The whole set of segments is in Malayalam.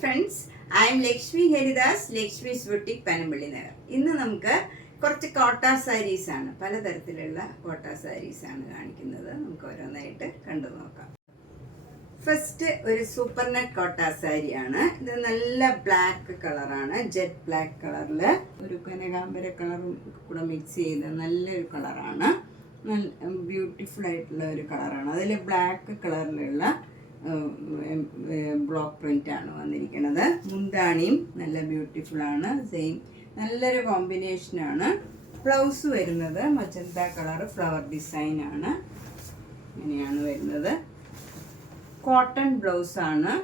Friends, I M Lakshmi Haridas, Lakshmi's boutique Panampilly Nagar. ഇന്ന് നമുക്ക് കുറച്ച് കോട്ട സാരീസ് ആണ്, പലതരത്തിലുള്ള കോട്ട സാരീസ് ആണ് കാണിക്കുന്നത്. നമുക്ക് ഓരോന്നായിട്ട് കണ്ടു നോക്കാം. ഫസ്റ്റ് ഒരു സൂപ്പർ നെറ്റ് കോട്ട സാരിയാണ്. ഇത് നല്ല ബ്ലാക്ക് കളറാണ്, ജെറ്റ് ബ്ലാക്ക് കളറിൽ ഒരു കനകാംബര കളറും കൂടെ മിക്സ് ചെയ്ത നല്ലൊരു കളറാണ്. നല്ല ബ്യൂട്ടിഫുൾ ആയിട്ടുള്ള ഒരു കളറാണ്. അതിൽ ബ്ലാക്ക് കളറിലുള്ള ബ്ലോക്ക് പ്രിന്റ് ആണ് വന്നിരിക്കുന്നത്. മുന്താണിയും നല്ല ബ്യൂട്ടിഫുൾ ആണ്, സെയിം നല്ലൊരു കോമ്പിനേഷനാണ്. ബ്ലൗസ് വരുന്നത് മജന്ത കളർ ഫ്ലവർ ഡിസൈൻ ആണ്, ഇങ്ങനെയാണ് വരുന്നത്. കോട്ടൺ ബ്ലൗസ് ആണ്,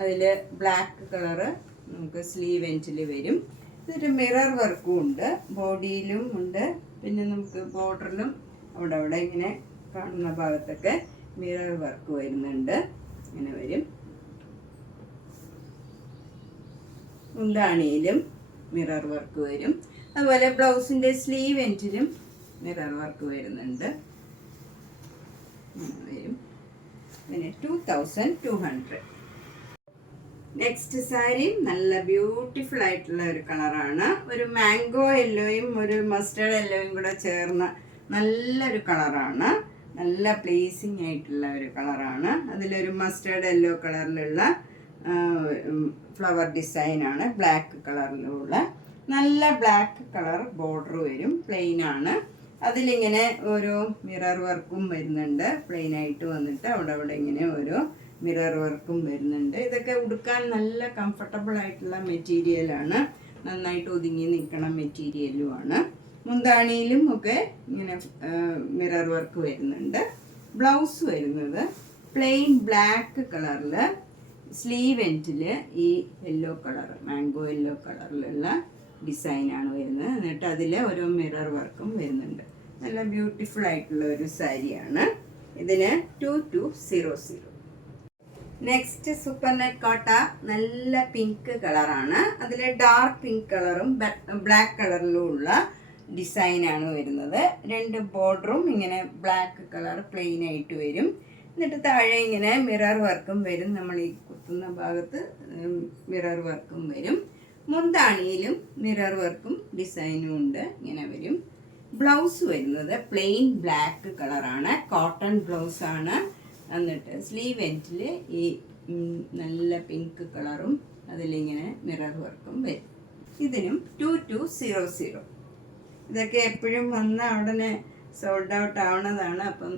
അതിൽ ബ്ലാക്ക് കളറ് നമുക്ക് സ്ലീവ് എൻഡിൽ വരും. ഇതൊരു മിറർ വർക്കും ഉണ്ട്, ബോഡിയിലും ഉണ്ട്, പിന്നെ നമുക്ക് ബോർഡറിലും അവിടെ ഇങ്ങനെ കാണുന്ന ഭാഗത്തൊക്കെ മിറർ വർക്ക് വരുന്നുണ്ട്, ഇങ്ങനെ വരും. മുന്താണിയിലും മിറർ വർക്ക് വരും. അതുപോലെ ബ്ലൗസിൻ്റെ സ്ലീവ് എൻഡിലും മിറർ വർക്ക് വരുന്നുണ്ട്, ഇങ്ങനെ വരും. പിന്നെ 2200. നെക്സ്റ്റ് സാരി നല്ല ബ്യൂട്ടിഫുൾ ആയിട്ടുള്ള ഒരു കളറാണ്. ഒരു മാംഗോ യെല്ലോയും ഒരു മസ്റ്റേർഡ് യെല്ലോയും കൂടെ ചേർന്ന നല്ലൊരു കളറാണ്. നല്ല പ്ലേസിങ് ആയിട്ടുള്ള ഒരു കളറാണ്. അതിലൊരു മസ്റ്റേർഡ് യെല്ലോ കളറിലുള്ള ഫ്ലവർ ഡിസൈനാണ്, ബ്ലാക്ക് കളറിലുള്ള നല്ല ബ്ലാക്ക് കളർ ബോർഡർ വരും. പ്ലെയിൻ ആണ്, അതിലിങ്ങനെ ഓരോ മിറർ വർക്കും വരുന്നുണ്ട്. പ്ലെയിൻ ആയിട്ട് വന്നിട്ട് അവിടെ ഇങ്ങനെ ഓരോ മിറർ വർക്കും വരുന്നുണ്ട്. ഇതൊക്കെ ഉടുക്കാൻ നല്ല കംഫർട്ടബിൾ ആയിട്ടുള്ള മെറ്റീരിയലാണ്, നന്നായിട്ട് ഒതുങ്ങി നിൽക്കണ മെറ്റീരിയലുമാണ്. മുന്താണിയിലും ഒക്കെ ഇങ്ങനെ മിറർ വർക്ക് വരുന്നുണ്ട്. ബ്ലൗസ് വരുന്നത് പ്ലെയിൻ ബ്ലാക്ക് കളറിൽ സ്ലീവ് എൻഡിൽ ഈ യെല്ലോ കളർ, മാംഗോ യെല്ലോ കളറിലുള്ള ഡിസൈനാണ് വരുന്നത്. എന്നിട്ട് അതിൽ ഓരോ മിറർ വർക്കും വരുന്നുണ്ട്. നല്ല ബ്യൂട്ടിഫുൾ ആയിട്ടുള്ള ഒരു സാരിയാണ്. ഇതിന് 2200. നെക്സ്റ്റ് സൂപ്പർ നെറ്റ് കോട്ട നല്ല പിങ്ക് കളറാണ്. അതിൽ ഡാർക്ക് പിങ്ക് കളറും ബ്ലാക്ക് കളറിലും ഉള്ള ഡിസൈനാണ് വരുന്നത്. രണ്ട് ബോർഡറും ഇങ്ങനെ ബ്ലാക്ക് കളർ പ്ലെയിൻ ആയിട്ട് വരും. എന്നിട്ട് താഴെ ഇങ്ങനെ മിറർ വർക്കും വരും. നമ്മൾ ഈ കുത്തുന്ന ഭാഗത്ത് മിറർ വർക്കും വരും. മുന്താണിയിലും മിറർ വർക്കും ഡിസൈനും ഉണ്ട്, ഇങ്ങനെ വരും. ബ്ലൗസ് വരുന്നത് പ്ലെയിൻ ബ്ലാക്ക് കളറാണ്, കോട്ടൺ ബ്ലൗസ് ആണ്. എന്നിട്ട് സ്ലീവ് എൻഡിൽ ഈ നല്ല പിങ്ക് കളറും അതിലിങ്ങനെ മിറർ വർക്കും വരും. ഇതിനും 2200. ഇതൊക്കെ എപ്പോഴും വന്ന ഉടനെ സോൾഡ് ഔട്ട് ആവുന്നതാണ്. അപ്പം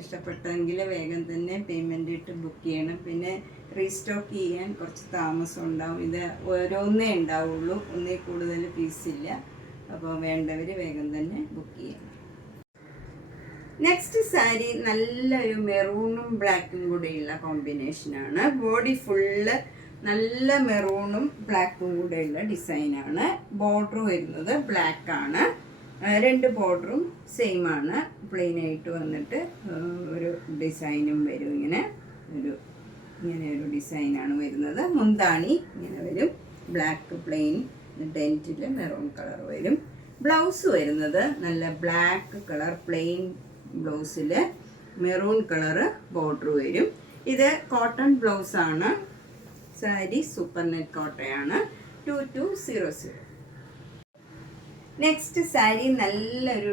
ഇഷ്ടപ്പെട്ടെങ്കിൽ വേഗം തന്നെ പേയ്മെൻ്റ് ഇട്ട് ബുക്ക് ചെയ്യണം. പിന്നെ റീസ്റ്റോക്ക് ചെയ്യാൻ കുറച്ച് താമസം ഉണ്ടാവും. ഇത് ഓരോന്നേ ഉണ്ടാവുള്ളൂ, ഒന്നിൽ കൂടുതൽ പീസില്ല. അപ്പോൾ വേണ്ടവർ വേഗം തന്നെ ബുക്ക് ചെയ്യണം. നെക്സ്റ്റ് സാരി നല്ലൊരു മെറൂണും ബ്ലാക്കും കൂടെയുള്ള കോമ്പിനേഷനാണ്. ബോഡി ഫുള്ള് നല്ല മെറൂണും ബ്ലാക്കും കൂടെയുള്ള ഡിസൈനാണ്. ബോർഡർ വരുന്നത് ബ്ലാക്ക് ആണ്. രണ്ട് ബോർഡറും സെയിം ആണ്, പ്ലെയിൻ ആയിട്ട് വന്നിട്ട് ഒരു ഡിസൈനും വരും. ഇങ്ങനെ ഒരു ഡിസൈനാണ് വരുന്നത്. മുന്താണി ഇങ്ങനെ വരും, ബ്ലാക്ക് പ്ലെയിൻ, ഡെൻറ്റിൽ മെറൂൺ കളർ വരും. ബ്ലൗസ് വരുന്നത് നല്ല ബ്ലാക്ക് കളർ പ്ലെയിൻ ബ്ലൗസിൽ മെറൂൺ കളറ് ബോർഡർ വരും. ഇത് കോട്ടൺ ബ്ലൗസാണ്. സാരി സൂപ്പർ നെറ്റ് കോട്ടയാണ്. 2200. നെക്സ്റ്റ് സാരി നല്ലൊരു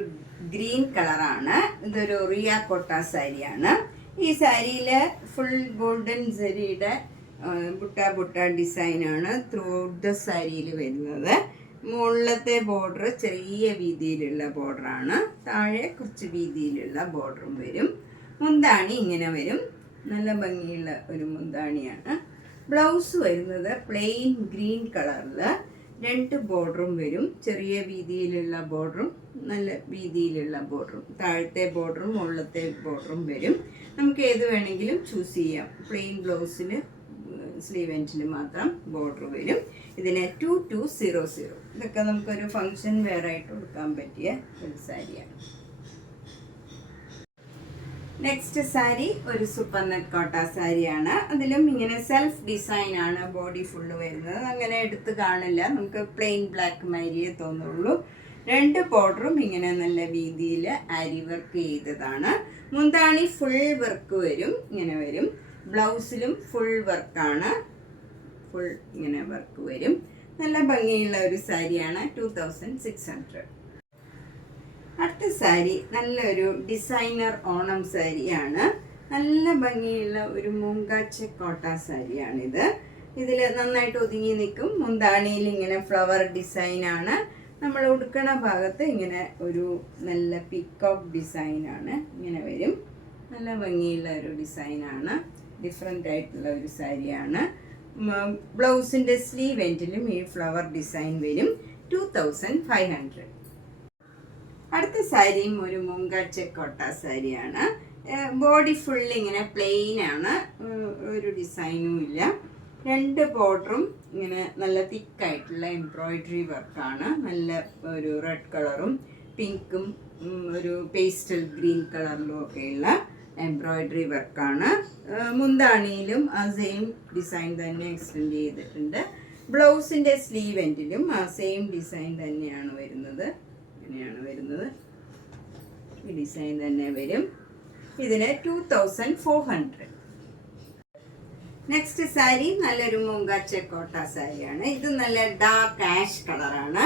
ഗ്രീൻ കളറാണ്. ഇതൊരു റിയ കോട്ട സാരിയാണ്. ഈ സാരിയിൽ ഫുൾ ഗോൾഡൻ ജരിയുടെ ബുട്ട ഡിസൈനാണ് ത്രൂ ഔട്ട് ദ സാരിയിൽ വരുന്നത്. മുകളിലത്തെ ബോർഡർ ചെറിയ വീതിയിലുള്ള ബോർഡറാണ്, താഴെ കുറച്ച് വീതിയിലുള്ള ബോർഡറും വരും. മുന്താണി ഇങ്ങനെ വരും, നല്ല ഭംഗിയുള്ള ഒരു മുന്താണിയാണ്. ബ്ലൗസ് വരുന്നത് പ്ലെയിൻ ഗ്രീൻ കളറിൽ രണ്ട് ബോർഡറും വരും. ചെറിയ വീതിയിലുള്ള ബോർഡറും നല്ല വീതിയിലുള്ള ബോർഡറും, താഴത്തെ ബോർഡറും മുകളിലത്തെ ബോർഡറും വരും. നമുക്ക് ഏത് വേണമെങ്കിലും ചൂസ് ചെയ്യാം. പ്ലെയിൻ ബ്ലൗസിൽ സ്ലീവ് എൻഡിൽ മാത്രം ബോർഡർ വരും. ഇതിന് 2200. ഇതൊക്കെ നമുക്കൊരു ഫങ്ഷൻ വെയർ ആയിട്ട് കൊടുക്കാൻ പറ്റിയ ഒരു സാരിയാണ്. നെക്സ്റ്റ് സാരി ഒരു സൂപ്പർ നെറ്റ് കോട്ട സാരിയാണ്. അതിലും ഇങ്ങനെ സെൽഫ് ഡിസൈൻ ആണ് ബോഡി ഫുള്ള് വരുന്നത്. അങ്ങനെ എടുത്ത് കാണില്ല, നമുക്ക് പ്ലെയിൻ ബ്ലാക്ക് മാരിയേ തോന്നുള്ളൂ. രണ്ട് ബോർഡറും ഇങ്ങനെ നല്ല വീതിയിൽ ആരി വർക്ക് ചെയ്തതാണ്. മുന്താണി ഫുൾ വർക്ക് വരും, ഇങ്ങനെ വരും. ബ്ലൗസിലും ഫുൾ വർക്കാണ്, ഫുൾ ഇങ്ങനെ വർക്ക് വരും. നല്ല ഭംഗിയുള്ള ഒരു സാരിയാണ്. 2600. അടുത്ത സാരി നല്ലൊരു ഡിസൈനർ ഓണം സാരിയാണ്. നല്ല ഭംഗിയുള്ള ഒരു മൂങ്കാച്ച കോട്ട സാരിയാണിത്. ഇതിൽ നന്നായിട്ട് ഒതുങ്ങി നിൽക്കും. മുന്താണിയിൽ ഇങ്ങനെ ഫ്ലവർ ഡിസൈനാണ്. നമ്മൾ ഉടുക്കണ ഭാഗത്ത് ഇങ്ങനെ ഒരു നല്ല പീക്കോക്ക് ഡിസൈനാണ് ഇങ്ങനെ വരും. നല്ല ഭംഗിയുള്ള ഒരു ഡിസൈനാണ്. ഡിഫറെൻ്റ് ആയിട്ടുള്ള ഒരു സാരിയാണ്. ബ്ലൗസിൻ്റെ സ്ലീവ് എൻഡിലും ഈ ഫ്ലവർ ഡിസൈൻ വരും. 2500. അടുത്ത സാരിയും ഒരു മൂങ്കാച്ച കോട്ട സാരിയാണ്. ബോഡി ഫുൾ ഇങ്ങനെ പ്ലെയിൻ ആണ്, ഒരു ഡിസൈനും ഇല്ല. 2 ബോർഡറും ഇങ്ങനെ നല്ല തിക്കായിട്ടുള്ള എംബ്രോയിഡറി വർക്കാണ്. നല്ല ഒരു റെഡ് കളറും പിങ്കും ഒരു പേസ്റ്റൽ ഗ്രീൻ കളറിലും ഒക്കെയുള്ള എംബ്രോയിഡറി വർക്കാണ്. മുന്താണിയിലും ആ സെയിം ഡിസൈൻ തന്നെ എക്സ്റ്റെൻഡ് ചെയ്തിട്ടുണ്ട്. ബ്ലൗസിൻ്റെ സ്ലീവ് എൻഡിലും ആ സെയിം ഡിസൈൻ തന്നെയാണ് വരുന്നത്. ഇങ്ങനെയാണ് വരുന്നത്. ഈ ഡിസൈൻ തന്നെ വരും. ഇതിന് 2400. നെക്സ്റ്റ് സാരി നല്ലൊരു മൂങ്കാച്ച കോട്ട സാരിയാണ്. ഇത് നല്ല ഡാർക്ക് ആഷ് കളറാണ്.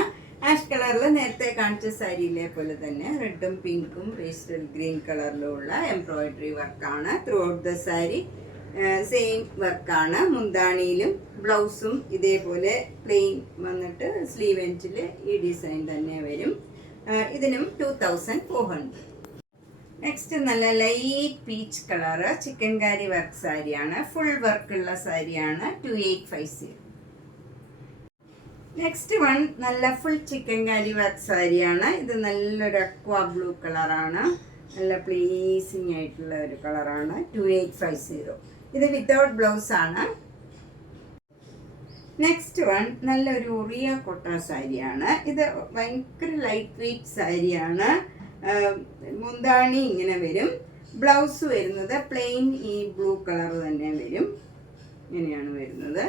ആഷ് കളറിൽ നേരത്തെ കാണിച്ച സാരിയിലെ പോലെ തന്നെ റെഡും പിങ്കും പേസ്റ്റൽ ഗ്രീൻ കളറിലുള്ള എംബ്രോയിഡറി വർക്കാണ്. Through out the sari same വർക്കാണ്. മുന്താണിയിലും ബ്ലൗസും ഇതേപോലെ പ്ലെയിൻ വന്നിട്ട് സ്ലീവ് എൻഡിൽ ഈ ഡിസൈൻ തന്നെ വരും. ഇതിനും 2400. നെക്സ്റ്റ് നല്ല light peach colour chikankari work സാരിയാണ്. ഫുൾ വർക്കുള്ള സാരിയാണ്. 2850. നെക്സ്റ്റ് വൺ നല്ല ഫുൾ ചിക്കൻകാരി വർക്ക് സാരിയാണ്. ഇത് നല്ലൊരു അക്വാ ബ്ലൂ കളറാണ്. നല്ല പ്ലീസിങ് ആയിട്ടുള്ള ഒരു കളറാണ്. 2850. ഇത് വിത്തൗട്ട് ബ്ലൗസ് ആണ്. നെക്സ്റ്റ് വൺ നല്ലൊരു റിയ കോട്ട സാരിയാണ്. ഇത് ഭയങ്കര ലൈറ്റ് വെയ്റ്റ് സാരിയാണ്. മുന്താണി ഇങ്ങനെ വരും. ബ്ലൗസ് വരുന്നത് പ്ലെയിൻ ഈ ബ്ലൂ കളർ തന്നെ വരും. ഇങ്ങനെയാണ് വരുന്നത്.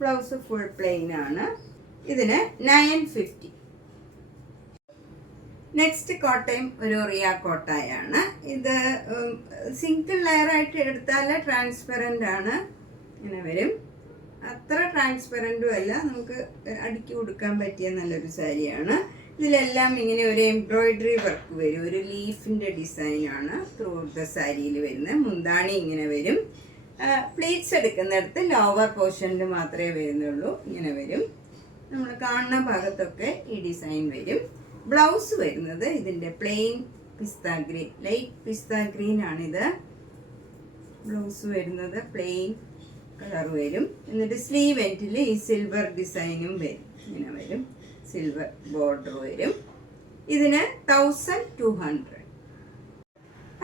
ബ്ലൗസ് ഫുൾ പ്ലെയിൻ ആണ്. ഇതിന് 950. നെക്സ്റ്റ് കോട്ടയും ഒരു റിയ കോട്ടയാണ്. ഇത് സിംഗിൾ ലെയർ ആയിട്ട് എടുത്താൽ ട്രാൻസ്പെറൻ്റ് ആണ്. ഇങ്ങനെ വരും. അത്ര ട്രാൻസ്പെറൻറ്റും അല്ല, നമുക്ക് അടുക്കി കൊടുക്കാൻ പറ്റിയ നല്ലൊരു സാരിയാണ്. ഇതിലെല്ലാം ഇങ്ങനെ ഒരു എംബ്രോയിഡറി വർക്ക് വരും. ഒരു ലീഫിൻ്റെ ഡിസൈനാണ് ത്രൂ ഔട്ട് ദ സാരിയിൽ വരുന്നത്. മുന്താണി ഇങ്ങനെ വരും. പ്ലീറ്റ്സ് എടുക്കുന്നിടത്ത് ലോവർ പോർഷനിൽ മാത്രമേ വരുന്നുള്ളൂ. ഇങ്ങനെ വരും. നമ്മൾ കാണുന്ന ഭാഗത്തൊക്കെ ഈ ഡിസൈൻ വരും. ബ്ലൗസ് വരുന്നത് ഇതിൻ്റെ പ്ലെയിൻ പിസ്ത ഗ്രീൻ, ലൈറ്റ് പിസ്ത ഗ്രീൻ ആണിത്. ബ്ലൗസ് വരുന്നത് പ്ലെയിൻ കളർ വരും. എന്നിട്ട് സ്ലീവ് എൻഡിൽ ഈ സിൽവർ ഡിസൈനും വരും. ഇങ്ങനെ വരും. സിൽവർ ബോർഡർ വരും. ഇതിന് 1200.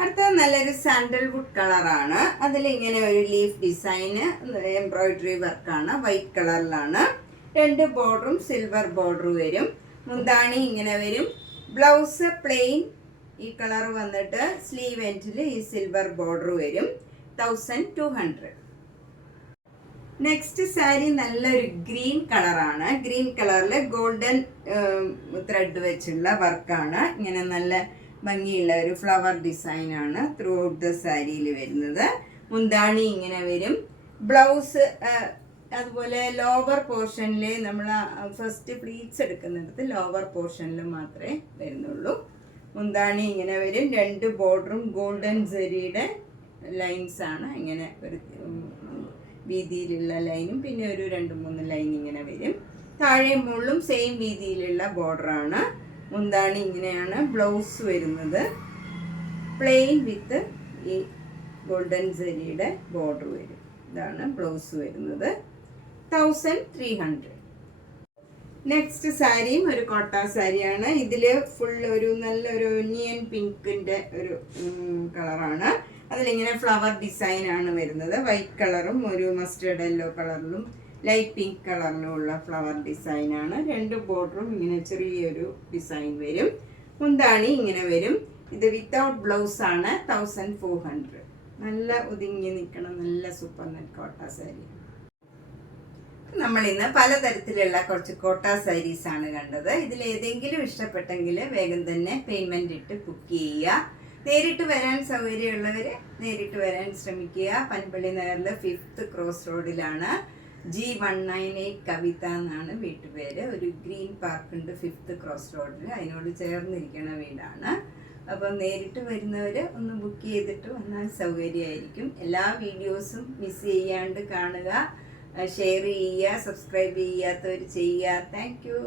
അടുത്തത് നല്ലൊരു സാൻഡൽവുഡ് കളറാണ്. അതിലിങ്ങനെ ഒരു ലീഫ് ഡിസൈന് എംബ്രോയിഡറി വർക്കാണ്. വൈറ്റ് കളറിലാണ്. 2 ബോർഡറും സിൽവർ ബോർഡർ വരും. മുന്താണി ഇങ്ങനെ വരും. ബ്ലൗസ് പ്ലെയിൻ ഈ കളർ വന്നിട്ട് സ്ലീവ് എൻഡിൽ ഈ സിൽവർ ബോർഡർ വരും. 1200. നെക്സ്റ്റ് സാരി നല്ലൊരു ഗ്രീൻ കളറാണ്. ഗ്രീൻ കളറിൽ ഗോൾഡൻ ത്രെഡ് വെച്ചുള്ള വർക്കാണ്. ഇങ്ങനെ നല്ല ഭംഗിയുള്ള ഒരു ഫ്ലവർ ഡിസൈനാണ് ത്രൂ ഔട്ട് ദ സാരിയിൽ വരുന്നത്. മുന്താണി ഇങ്ങനെ വരും. ബ്ലൗസ് അതുപോലെ ലോവർ പോർഷനിൽ നമ്മൾ ഫസ്റ്റ് പ്ലീറ്റ്സ് എടുക്കുന്നിടത്ത് ലോവർ പോർഷനിൽ മാത്രമേ വരുന്നുള്ളൂ. മുന്താണി ഇങ്ങനെ വരും. 2 ബോർഡറും ഗോൾഡൻ സെരിയുടെ ലൈൻസ് ആണ്. ഇങ്ങനെ ഒരു വീതിയിലുള്ള ലൈനും പിന്നെ ഒരു 2-3 ലൈൻ ഇങ്ങനെ വരും. താഴെ മുകളിലും സെയിം വീതിയിലുള്ള ബോർഡറാണ്. മുന്താണി ഇങ്ങനെയാണ്. ബ്ലൗസ് വരുന്നത് പ്ലെയിൻ വിത്ത് ഈ ഗോൾഡൻ സെരിയുടെ ബോർഡർ വരും. ഇതാണ് ബ്ലൗസ് വരുന്നത്. 1300. നെക്സ്റ്റ് സാരിയും ഒരു കോട്ട സാരിയാണ്. ഇതിൽ ഫുൾ ഒരു നല്ലൊരു ഒനിയൻ പിങ്കിൻ്റെ ഒരു കളറാണ്. അതിലിങ്ങനെ ഫ്ലവർ ഡിസൈനാണ് വരുന്നത്. വൈറ്റ് കളറും ഒരു മസ്റ്റേർഡ് യെല്ലോ കളറിലും ലൈറ്റ് പിങ്ക് കളറിലും ഉള്ള ഫ്ലവർ ഡിസൈനാണ്. 2 ബോർഡറും ഇങ്ങനെ ചെറിയൊരു ഡിസൈൻ വരും. മുന്താണി ഇങ്ങനെ വരും. ഇത് വിത്തൗട്ട് ബ്ലൗസ് ആണ്. 1400. നല്ല ഒതുങ്ങി നിൽക്കണം. നല്ല സൂപ്പർ നെറ്റ് കോട്ട സാരി. നമ്മളിന്ന് പലതരത്തിലുള്ള കുറച്ച് കോട്ട സാരീസ് ആണ് കണ്ടത്. ഇതിൽ ഏതെങ്കിലും ഇഷ്ടപ്പെട്ടെങ്കിൽ വേഗം തന്നെ പേയ്മെന്റ് ഇട്ട് ബുക്ക് ചെയ്യുക. നേരിട്ട് വരാൻ സൗകര്യമുള്ളവർ നേരിട്ട് വരാൻ ശ്രമിക്കുക. പനപ്പള്ളി നഗറിലെ 5th ക്രോസ് റോഡിലാണ് G198 കവിത എന്നാണ് വീട്ടുപേര്. ഒരു ഗ്രീൻ പാർക്ക് ഉണ്ട് 5th ക്രോസ് റോഡിൽ, അതിനോട് ചേർന്നിരിക്കുന്ന വീടാണ്. അപ്പം നേരിട്ട് വരുന്നവർ ഒന്ന് ബുക്ക് ചെയ്തിട്ട് വന്നാൽ സൗകര്യമായിരിക്കും. എല്ലാ വീഡിയോസും മിസ് ചെയ്യാണ്ട് കാണുക, ഷെയർ ചെയ്യുക, സബ്സ്ക്രൈബ് ചെയ്യാത്തവർ ചെയ്യുക. Thank you.